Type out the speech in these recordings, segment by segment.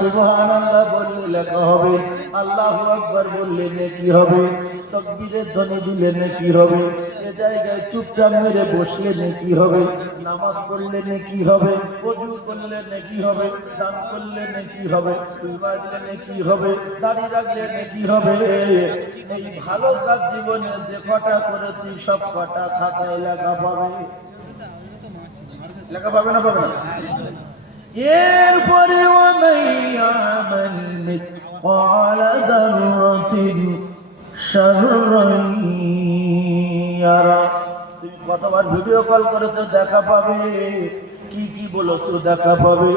সুবহানাল্লাহ বললে লেখা হবে, আল্লাহু আকবার বললে নেকি হবে, তাকবীরের ধ্বনি দিলে নেকি হবে, এ জায়গায় চুপচাপ মেরে বসলে নেকি হবে, নামাজ পড়লে নেকি হবে, ওযু করলে নেকি হবে, দান করলে নেকি হবে, তুবা দিলে নেকি হবে, দাড়ি রাখলে নেকি হবে। এই ভালো কাজ জীবনে যে কটা করেছি সব কটা খাতায় লেখা পাবে। লেখা পাবে না পাবে না? এরপরে ওয়ামাইয়ামাল মিথকাল যাররাতিন শাররান ইয়ারা। তুমি কতবার ভিডিও কল করেছো দেখা পাবে, কি কি বলেছো দেখা পাবে,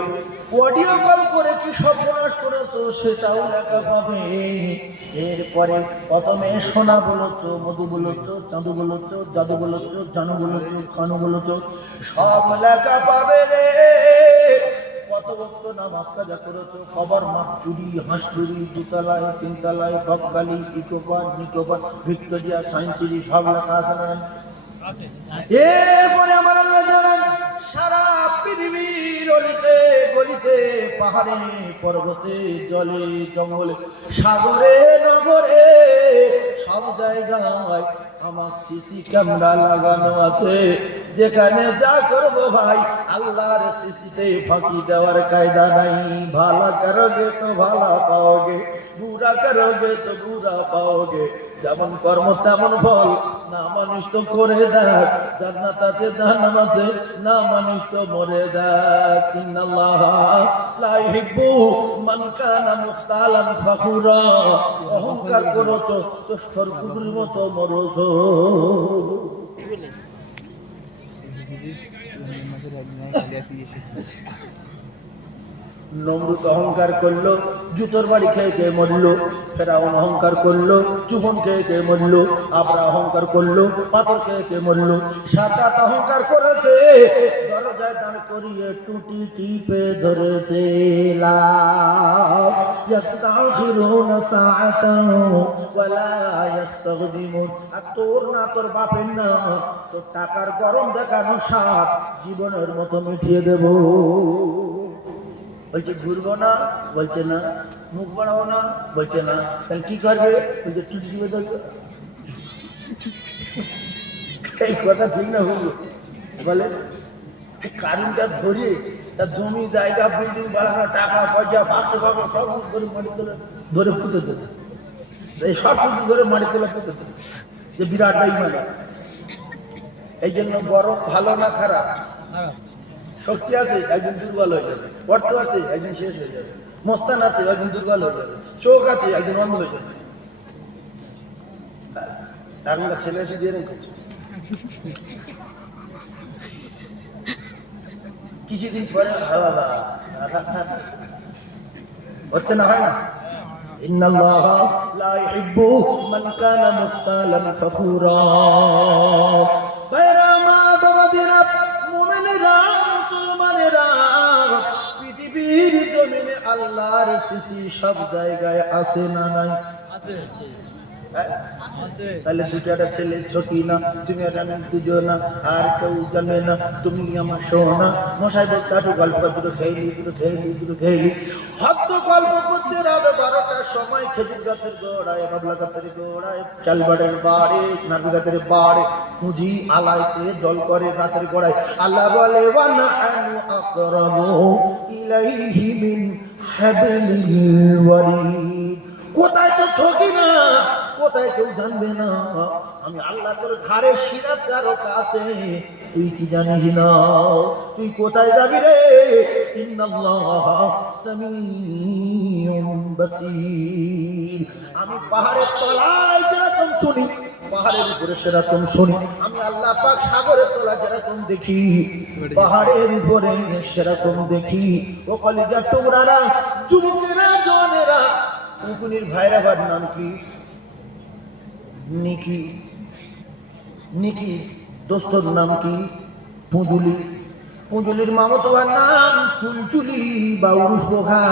অডিও কল করে কি সর্বনাশ করেছো সেটাও লেখা পাবে। এরপরে প্রথমে সোনা বলেছো, মধু বলেছো, চাঁদু বলেছো, জাদু বলেছো, জানু বলেছো, কানু বলেছো, সব লেখা পাবে রে। কত ভক্ত নামাজ কাজা করেছো, খবর মাছ চুরি, হাঁস চুরি, দুতলায়, তিনতলায়, বকখালি, ইকোপার, নিকোপার, ভিক্টোরিয়া, সায়েন্সিরি, সব লেখা আছে না? এরপরে আমার আল্লাহ জানান সারা পৃথিবীর অলিতে গলিতে, পাহাড়ে পর্বতে, জলে জঙ্গলে, সাগরে নগরে, সব জায়গায় আমার সিসি ক্যামেরা লাগানো আছে। যেখানে যা করবো ভাই আল্লাহর সিসিতে ফাঁকি দেওয়ার কায়দা নাই। ভালা করোগে তো ভালা পাওগে, বুরা করোগে তো বুরা পাওগে। যেমন কর্ম তেমন ফল, না মানুষ তো করে দেখ, জান্নাত আছে জাহান্নাম আছে, না মানুষ তো মরে দেখ। ইন্নাল্লাহ লা ইউহিব্বু মান কানা মুখতালান ফাখুরা। অহংকার করো তো সরকুগুর মতো মরছো। নমরুদ অহংকার করলো, জুতোর বাড়ি খেয়ে খেয়ে মরলো। ফেরাউন অহংকার করলো, চুবন খেয়ে খেয়ে মরলো। আবরা অহংকার করলো, পাথর খেয়ে খেয়ে মরলো। সাদ্দাত অহংকার করেছে, দরজায় দাঁড় করিয়ে টুটি টিপে ধরেছে। লা ইস্তাগফিরুনা সাআতান ওয়ালা ইস্তাগদিমুন। আর তোর না তোর বাপের না, তোর টাকার গরম দেখানো স্বাদ জীবনের মতো মিটিয়ে দেবো। বলছে ঘুরবো না, বলছে না। মুখ বাড়াবো না, বলছে না। তাহলে কি করবে? বলছে টুটি টিপে ধরবে। এই কথা ঠিক না বুঝলো? বলে কারেন্টটা ধরে তার জমি জায়গা বিল্ডিং বাড়ানো, টাকা পয়সা বাঁচতে পাবে সব করে মাটি তোলে, ধরে পুঁতে দেবে। এই সব কিছু ধরে মাটি তোলা পুঁতে দেবে, যে বিরাট বেঈমান। এই জন্য গরম ভালো না খারাপ, শক্তি আছে একদিন দুর্বল হয়ে যাবে, অর্থ আছে একদিন শেষ হয়ে যাবে, মস্তান আছে একদিন দুর্বল হয়ে যাবে, চোখ আছে একদিন অন্ধ হয়ে যাবে। এখনকার ছেলে এসে দিয়ে করছে, কিছুদিন পরে হচ্ছে না, হয় না? ইন্নাল্লাহ লা ইউহিব্বু মান কানা মুখতালান ফাখুরা। বাইরা মা বাবাদেরা, মুমিনেরা, মুসলমানেরা, পৃথিবীর জমিনে আল্লাহর সিসি সব জায়গায় আছে না নাই? আছে। তাহলে দুটা ছেলে ছোটি না, তুমি আর আমি দুজনা, আর কেউ জানে না তুমি আমার সোনা। মশাই বলছে একটু গল্প, দুটো খেয়েলি, দুটো খেয়েলি, দুটো খেয়েলি। হদ্দ গল্প করছে রাত 12টার সময় খেজুর গাছের গোড়ায়, বাবলা গাছের গোড়ায়, চালবাড়ের বাড়ে, নাবি গাছের বাড়ে, পুঁজি আলাইতে জল করে গাছের গোড়ায়। আল্লাহ বলে ওয়ানাহনু আকরাবু ইলাইহি মিন হাবলিল ওয়ারিদ। কোথায় তো ঠকি না, কোথায় কেউ জানবে না, আমি আল্লাহ তোর ঘাড়ের শিরা চারো কাছে, তুই কি জানিস না? তুই কোথায় যাবি রে? ইন্নাল্লাহ সামিউম বাসীর। আমি পাহাড়ের তলায় যেরকম শুনি, পাহাড়ের উপরে সেরকম শুনি। আমি আল্লাহ পাক সাগরের তলায় যেরকম দেখি, পাহাড়ের উপরে সেরকম দেখি। ও কলিজার টুকরারা, যুবকেরা, জওয়ানেরা, উকুনির ভাইরাবার নাম কি? নিকি। নিকি দোস্তর নাম কি? পুঁজুলি। পুঁজুলির মামতো নাম চুলচুলি বা উরুস পোখা।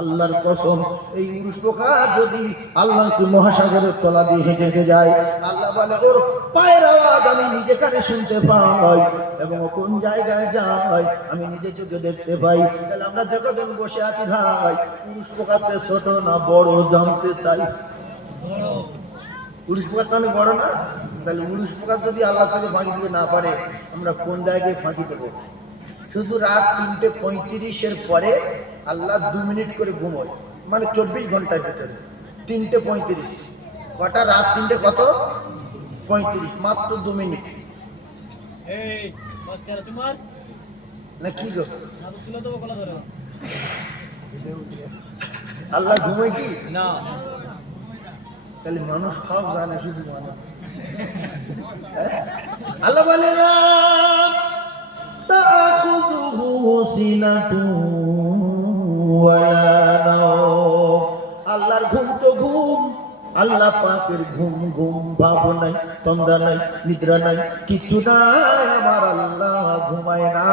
আল্লাহর কসম এই উরুস পোকা যদি আল্লাহকে মহাসাগরের তলা দিয়ে হেঁটে হেঁটে যায়, আল্লাহ বলে ওর পায়ের আওয়াজ আমি নিজে কানে শুনতে পাই এবং কোন জায়গায় যায় আমি নিজে চোখে দেখতে পাই। তাহলে আমরা যে কজন বসে আছি ভাই, উরুস পোকাতে ছোট না বড় জানতে চাই? উরুস পোকার চানে বড় না? তাহলে উরুস পোকা যদি আল্লাহ থেকে ফাঁকি দিতে না পারে, আমরা কোন জায়গায় ফাঁকি দেবো? শুধু রাত 3:35 পরে আল্লাহ 2 মিনিট করে ঘুমোয়, মানে 24 ঘন্টার ভিতরে 3:35। কটা? রাত 3টে কত 35, মাত্র 2 মিনিট। না কি গো, আল্লাহ ঘুমোয় কি না? তাহলে মানুষ সব জানে, শুধু মানুষ। আল্লাহ বলে না আল্লাহর ঘুম তো ঘুম, আল্লাহ পাকের ঘুম ঘুম ভাবো নাই, তন্দ্রা নাই, নিদ্রা নাই, কিছু নাই। আমার আল্লাহ ঘুমায় না।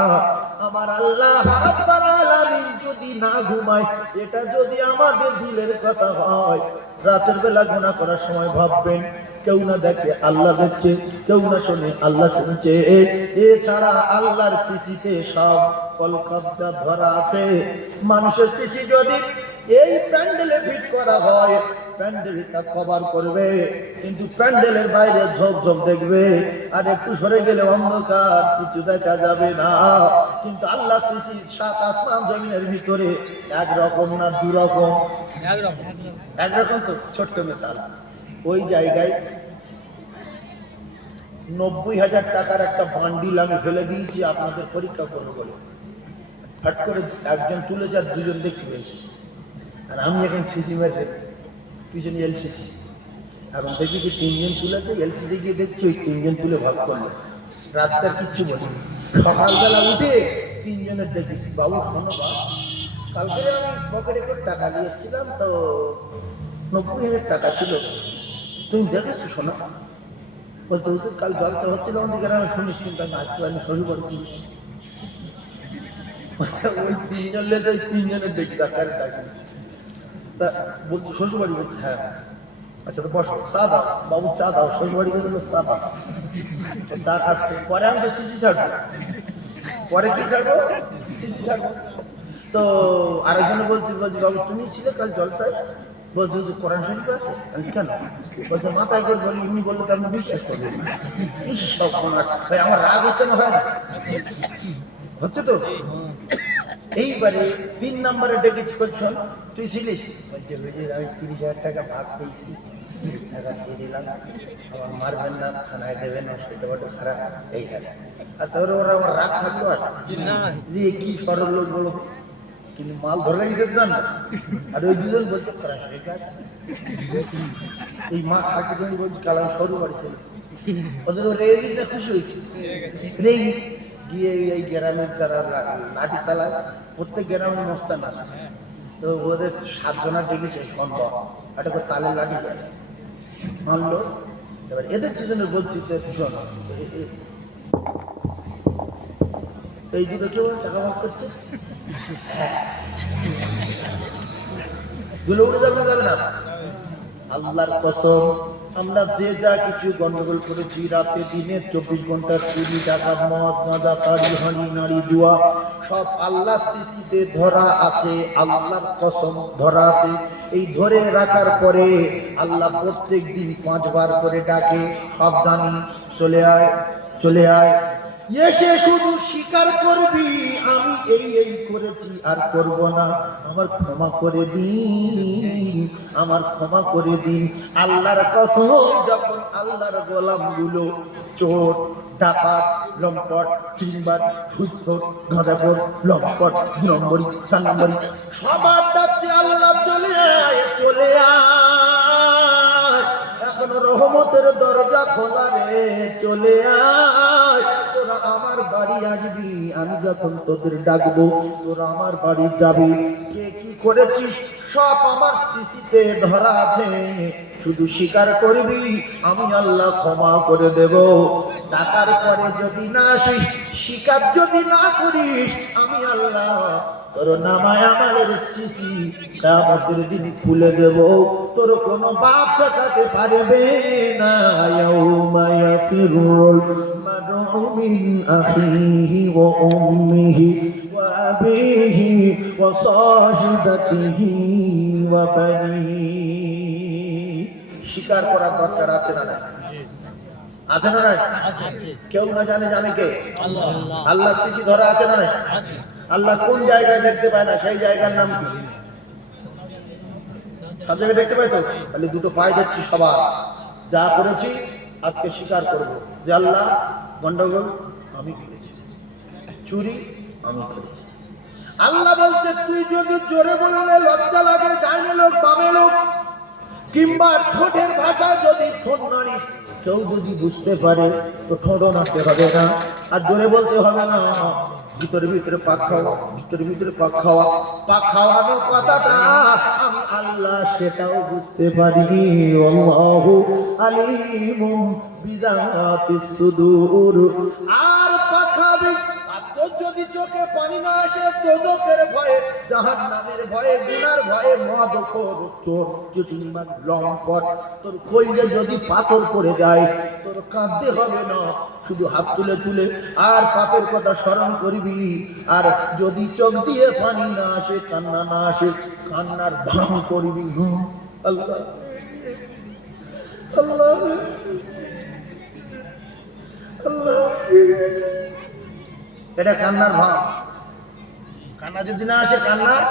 আমার আল্লাহ রাব্বুল আলামিন যদি না ঘুমায়, এটা যদি আমাদের দিলের কথা হয়, রাতের বেলা গুনাহ করার সময় ভাববেন কেউ না দেখে আল্লাহ দেখছে, কেউ না শোনে আল্লাহ শুনছে। এছাড়া আল্লাহর সিসিতে সব কলকবজা ধরা আছে। মানুষের সিসি যদি এই প্যান্ডেলে ফিট করা হয়, প্যান্ডেলটা কভার করবে, কিন্তু প্যান্ডেলের বাইরে ঝকঝক দেখবে, আর একটু সরে গেলে অন্ধকার, কিছু দেখা যাবে না। কিন্তু আল্লাহ সিসি 7 আসমান জমিনের ভিতরে একরকম না দুরকম? একরকম। তো ছোট্ট মিসাল, ওই জায়গায় 90,000 টাকার একটা বান্ডিল আমি ফেলে দিয়েছি আপনাদের পরীক্ষা করবো বলে। ফট করে একজন তুলে যার, দুজন দেখতে পেয়েছি, আর আমি এখন সিসি মেরে রেখেছি পিছনে এলসিডি, এবং দেখেছি 3 জন তুলেছে। এলসিডি গিয়ে দেখছি ওই 3 জন তুলে ভাগ করলো। রাতটার কিচ্ছু বলি, সকালবেলা উঠে 3 জনের দেখেছি। বাবু শোনো বা, কালকে আমি পকেটে করে টাকা নিয়ে এসেছিলাম, তো 90,000 টাকা ছিল, তুমি দেখেছো? শোনা বলতে কাল জলটা হচ্ছিল আমাদের গ্রামে, শুনিস? কিন্তু আমি আসতে পারিনি, শ্বশুর বাড়ি। ওই 3 জন লেগে ওই 3 জনের দেখি ডাক্তার ডাকি। তা বলছো শ্বশুর বাড়ি? বলছে হ্যাঁ। আচ্ছা তো বসো, চা দাও। বাবু চা দাও। শ্বশুর বাড়ি গেছিল, চা দাও। চা খাচ্ছে। পরে আমি তো সিসি ছাড়বো। পরে কি ছাড়বো? সিসি ছাড়বো। তো আরেকজনে বলছি বাবু তুমি ছিলে কাল জলসায়? বলছে যে কোরআন শরীফ আছে। আমি কেন? বলছে মাথায় করে বলি, এমনি বললে তো আমি বিশ্বাস করবো। সব ভাই আমার রাগ হচ্ছে না? হয় হচ্ছে তো। এইবারে 3 নম্বরে ডেকেছি, শোন তুই ছিলিস? বলছে হুজুর আমি 30,000 টাকা ভাগ পেয়েছি, টাকা দিয়ে দিলাম, আমার মারবেন না, থানায় দেবেন না, সেটা বড় খারাপ। এই গেল। আর তোর ওরা আমার রাগ থাকলো আর যে কি সরল লোক বলো, কিন্তু মাল ধরে গেছে জান না। আর ওই দুজন বলছে কোরআন শরীফ আছে। এই মা খাকি তুমি বলছি কালাম সরু বাড়িছে, ওদের রেগে গেছি না খুশি হয়েছি? রেগে গিয়ে এই গ্রামের যারা লাঠি চালায়, প্রত্যেক গ্রামের মস্তান আছে, তো ওদের 7 জনের ডেকেছে সম্ভব, একটা করে তালের লাঠি দেয়, মানলো। এবার এদের দুজনের বলছি শোন, এই দুটো কেউ টাকা ভাগ করছে, গুলো উড়ে যাবে যাবে না? আল্লাহর কসম, আমরা যে যা কিছু গন্ডগোল করেছি রাতে দিনে 24 ঘন্টা, চুরি, ডাকাত, মদ, গাঁজা, তাড়ি, হাঁড়ি, নারী, জুয়া, সব আল্লাহ সিসিতে ধরা আছে। আল্লাহর কসম ধরা আছে। এই ধরে রাখার পরে আল্লাহ প্রত্যেক দিন 5 বার করে ডাকে, সব জানি, চলে আয়, চলে আয়। এসে শুধু স্বীকার করবি আমি এই করেছি আর করব না, আমার ক্ষমা করে দিন, আমার ক্ষমা করে দিন। আল্লাহর কসম, যখন আল্লাহর গোলামগুলো চোর, ডাকাত, লম্পট, চিনবাদ, সুদখোর, গাঁজাখোর, লম্পট, 2 নম্বরি, 4 নম্বরি, সবার ডাকছে আল্লাহ চলে আয়, চলে আয়, এখন রহমতের দরজা খোলা রে, চলে আয়, তোরা আমার বাড়ি আসবি, আমি যখন তোদের ডাকবো তোরা আমার বাড়ি যাবি। কে কি করেছিস সব আমার সিসিতে ধরা আছে, শুধু স্বীকার করবি আমি আল্লাহ ক্ষমা করে দেব। ডাকার পরে যদি না আসিস, স্বীকার যদি না করিস, আমি আল্লাহ তোর নামায় আমাদের শিশি কিয়ামতের দিন খুলে দেব, তোর কোনো বাপ ঠকাতে পারবে না। ইয়াউমা ইয়াফিরুল মারউ মিন আখিহি ওয়া উম্মিহি ওয়া আবিহি ওয়া সাহিবাতিহি ওয়া বানিহি। স্বীকার করার দরকার আছে না নাই? আছে না নাই? কেউ না জানে, জানে কে? আল্লাহ শিশি ধরা আছে না নাই? আল্লাহ কোন জায়গায় দেখতে পায় না, সেই জায়গার নাম কি? সব জায়গায় দেখতে পাই তো? তাহলে দুটো পায়ে যাচ্ছি সবার, যা করেছি আজকে স্বীকার করব যে আল্লাহ গন্ডগোল আমি করেছি, চুরি আমি করেছি। আল্লাহ বলছে তুই যদি জোরে বললে লজ্জা লাগে, ডাইনে লোক বামে লোক কিংবা ঠোঁটের ভাষা যদি ঠোঁট নাড়িস, কেউ যদি বুঝতে পারে তো ঠোঁটও নাড়তে হবে না, আর জোরে বলতে হবে না ভিতরে ভিতরে পাক খাওয়া, ভিতরে ভিতরে পাক খাওয়া। পাক খাওয়ানোর কথাটা আমি আল্লাহ সেটাও বুঝতে পারি। আল্লাহু আলিমুম বিযাতিস সুদূর। আর পাক খাবি, আর তোর যদি চোখে পানি না আসে দোজখের ভয়ে, জাহান্নামের ভয়ে, গুনার ভয়ে, মদখোর, চোর, চিটিংবাজ, লম্পট, তোর কলিজে যদি পাথর পড়ে যায় তোর কাঁদতে হবে না, শুধু হাত তুলে তুলে আর পাপের কথা স্মরণ করবি। আর যদি চোখ দিয়ে পানি না আসে, কান্না না আসে, কান্নার ভান করবি। আল্লাহ আল্লাহ আল্লাহ, এটা কান্নার ভান। কান্না যদি না আসে, কান্নার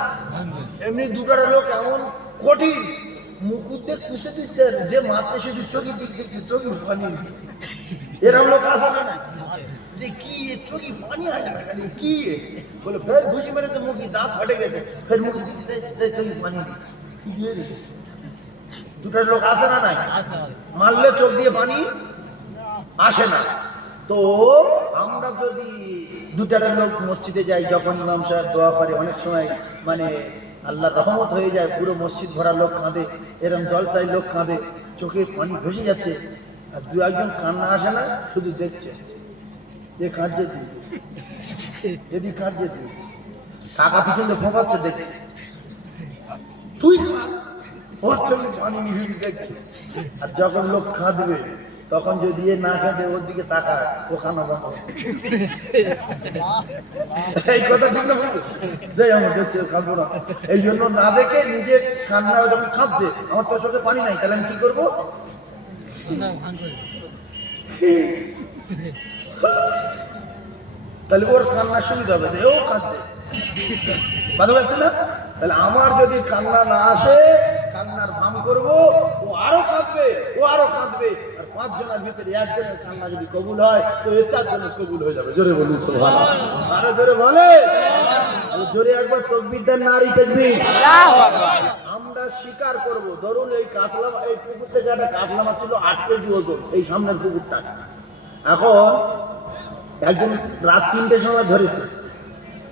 এমনি দুটার লোক এমন কঠিন মুকুটে কুষে দিচ্ছে যে মারতে শুধু চোখের দিক দেখছে, চোখে পানি। এরকম লোক আসে না যে কি চোখে পানি আসে না, কি বলে ফের ঘুষি মেরেছে, মুখি দাঁত ফাটে গেছে, ফের মুখি দিকে চোখে পানি। দুটার লোক আসে না নাই? মারলে চোখ দিয়ে পানি আসে না। তো আমরা যদি দুটার লোক মসজিদে যাই, যখন ইমাম সাহেব দোয়া করে, অনেক সময় মানে আল্লাহর রহমত হয়ে যায়, পুরো মসজিদ ভরা লোক কাঁদে, এরকম জলসাই লোক কাঁদে, চোখে পানি ভেসে যাচ্ছে, আর দু একজন কান্না আসে না, শুধু দেখছে যে কাঁদছে তুই, এদিক কাঁদছে তুই, টাকা পিছনে ফোঁকাচ্ছে, দেখছে তুই কাঁদ, ওর চোখে পানি মিশিয়ে দেখছে। আর যখন লোক কাঁদবে তখন যদি এ না কাঁদে ওর দিকে তাকায়, ও কান্না বন্ধ। এই কথা ঠিক না বলবো? যে আমার দেখছে কাঁদবো না, এই জন্য না দেখে নিজে কান্না যখন কাঁদছে, আমার তো চোখে পানি নাই, তাহলে আমি কি করবো? তাহলে ওর কান্নার সুবিধা হবে, ও কাঁদছে, ভালো লাগছে না? তাহলে আমার যদি কান্না না আসে, কান্নার ভান করবো, ও আরো কাঁদবে, ও আরো কাঁদবে, আর 5 জনের ভিতরে একজনের কান্না যদি কবুল হয় তো এ 4 জনের কবুল হয়ে যাবে। জোরে বলুন সুবহানাল্লাহ, আরো জোরে বলে, জোরে একবার তাকবীর দেন, নারী তাকবীর, আল্লাহু আকবার। আমরা স্বীকার করব, ধরুন এই কাতলা, এই পুকুর থেকে একটা কাতলা মাছ ছিল 8 কেজি ওজন, এই সামনের পুকুরটা। এখন একজন রাত 3টের সময় ধরেছে,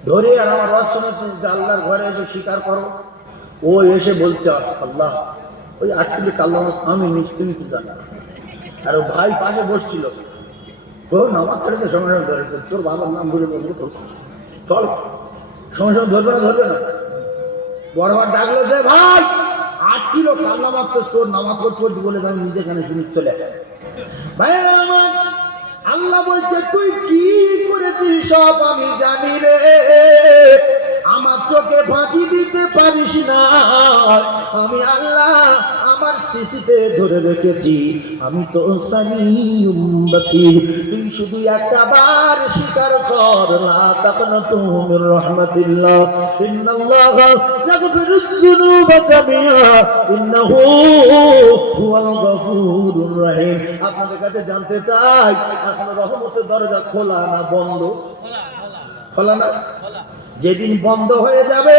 ধরে আর আমার ওয়াজ শুনেছে যে আল্লাহর ঘরে এসে স্বীকার করো। ও এসে বলছে আল্লাহ ওই 8 কিলো কাতলা মাছ আমি নিচ্ছি, তুমি কি জানো? আর ও ভাই পাশে বসছিল, ও নামাজ ছেড়েছে, সঙ্গে সঙ্গে ধরে, তোর বাবার নাম বলে বলবো, চল সঙ্গে সঙ্গে ধরবে না, ধরবে না। বড় ভাই ডাকলো যে ভাই 8 কিলো কাতলা মাছ তো তোর নামাজ পড়তে বলে আমি নিজে এখানে শুনি, চলে ভাই আমার। আল্লাহ বলছে তুই কি করেছিস সব আমি জানি রে, আমার চোখে ফাঁকি দিতে পারিস না, আমি আল্লাহ আমার শিশিতে ধরে রেখেছি, আমি তো সামিউম বাসীর। তুই শুধু একটা বার স্বীকার কর, লা তাকনাতু মির রাহমাতিল্লাহ, ইন্নাল্লাহা ইয়াগফিরুয যুনুবা জামিআ, ইন্নাহু হুয়াল গফুরুর রহিম। আপনাদের কাছে জানতে চাই, এখন রহমতের দরজা খোলা না বন্ধ? খোলা না? যেদিন বন্ধ হয়ে যাবে